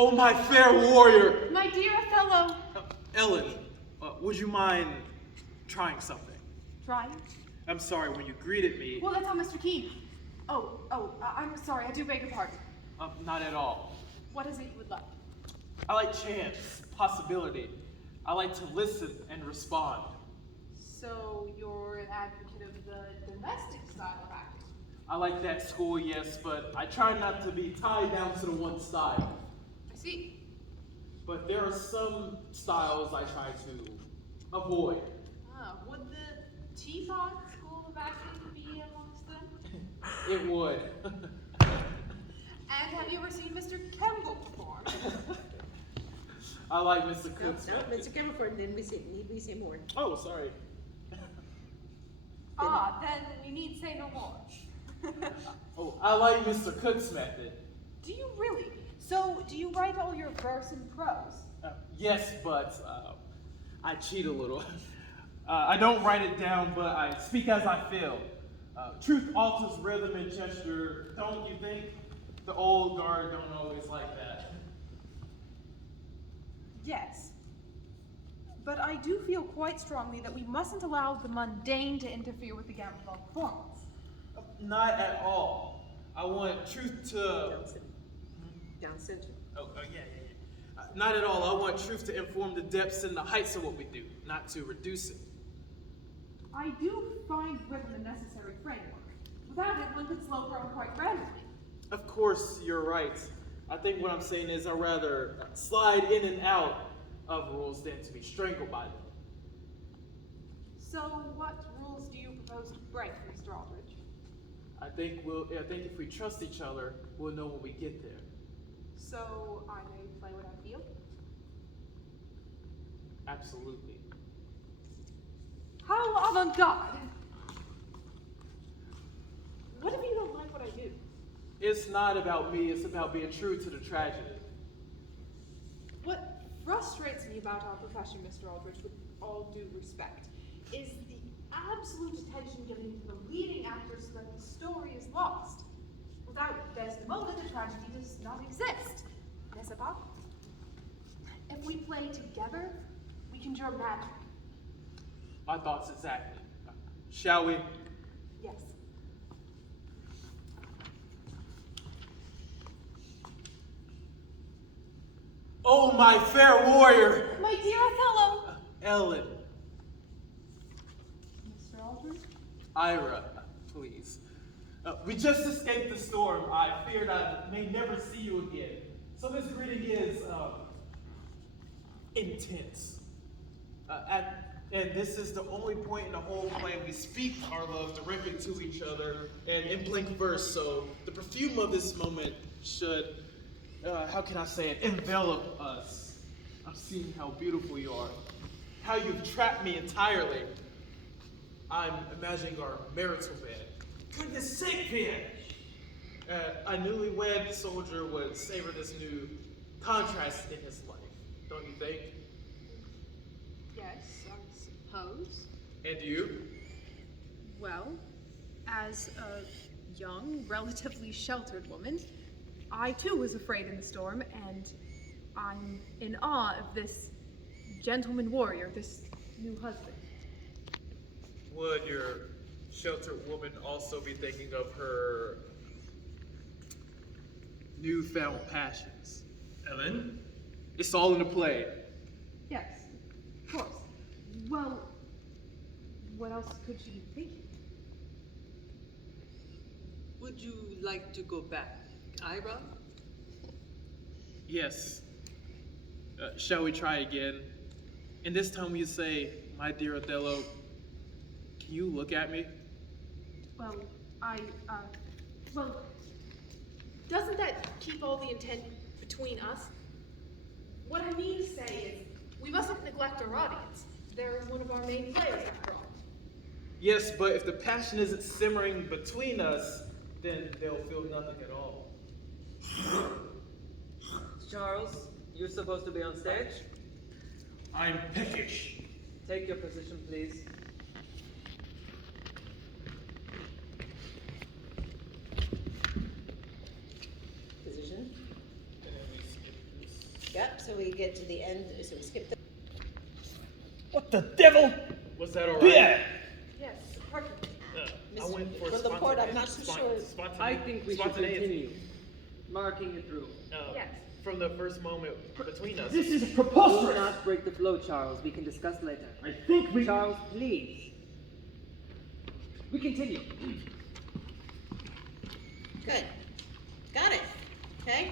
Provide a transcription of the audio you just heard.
Oh, my fair warrior! My dear Othello! Ellen, would you mind trying something? Trying? I'm sorry, when you greeted me... Well, that's on Mr. Keene. I'm sorry, I do beg your pardon. Not at all. What is it you would like? I like chance, possibility. I like to listen and respond. So, you're an advocate of the domestic style of acting? I like that school, yes, but I try not to be tied down to the one style. I see. But there are some styles I try to avoid. Would the teapot school of acting be amongst them? It would. And have you ever seen Mr. Kemble perform? I like Mr. Cook's No, method. Mr. Camerford, then we say more. Oh, sorry. Then we need say no more. Oh, I like Mr. Cook's method. Do you really? So, do you write all your verse in prose? Yes, but I cheat a little. I don't write it down, but I speak as I feel. Truth alters rhythm and gesture, don't you think? The old guard don't always like that. Yes. But I do feel quite strongly that we mustn't allow the mundane to interfere with the gamut of our performance. Not at all. I want truth to... Down center. Yeah. Not at all. I want truth to inform the depths and the heights of what we do, not to reduce it. I do find rhythm a necessary framework. Without it, one could slow grow quite randomly. Of course, you're right. I think what I'm saying is I'd rather slide in and out of rules than to be strangled by them. So, what rules do you propose to break, Mr. Aldrich? I think if we trust each other, we'll know when we get there. So, I may play what I feel? Absolutely. How avant-garde! What if you don't like what I do? It's not about me, it's about being true to the tragedy. What frustrates me about our profession, Mr. Aldrich, with all due respect, is the absolute attention given to the leading actors so that the story is lost. Without Desdemona, the tragedy does not exist. N'est-ce pas? If we play together, we conjure magic. My thoughts exactly. Shall we? Yes. Oh, my fair warrior! My dear Othello! Ellen. Mr. Aldrich? Ira, please. We just escaped the storm. I feared I may never see you again. So this greeting is intense. And this is the only point in the whole play we speak our love directly to each other and in blank verse. So the perfume of this moment should, how can I say it, envelop us. I'm seeing how beautiful you are, how you've trapped me entirely. I'm imagining our marital bed. Goodness sake, Pierre! A newlywed soldier would savor this new contrast in his life, don't you think? Yes, I suppose. And you? Well, as a young, relatively sheltered woman, I too was afraid in the storm, and I'm in awe of this gentleman warrior, this new husband. Would your sheltered woman also be thinking of her newfound passions? Ellen? It's all in the play. Yes, of course. Well, what else could she be thinking? Would you like to go back, Ira? Yes. Shall we try again? And this time you say, my dear Othello, can you look at me? Well, well, doesn't that keep all the intent between us? What I mean to say is, we mustn't neglect our audience. They're one of our main players, after all. Yes, but if the passion isn't simmering between us, then they'll feel nothing at all. Charles, you're supposed to be on stage. I'm peckish. Take your position, please. Position. And then we skip this. Yep, so we get to the end, so we skip the. What the devil? Was that alright? Yeah. Yes, perfect. I went for From the port, I'm not so sure. I think we should continue. Marking it through. Yes. From the first moment between us. This is Do preposterous. not break the flow, Charles. We can discuss later. I think we. Charles, please. We continue. Good. Got it. Okay?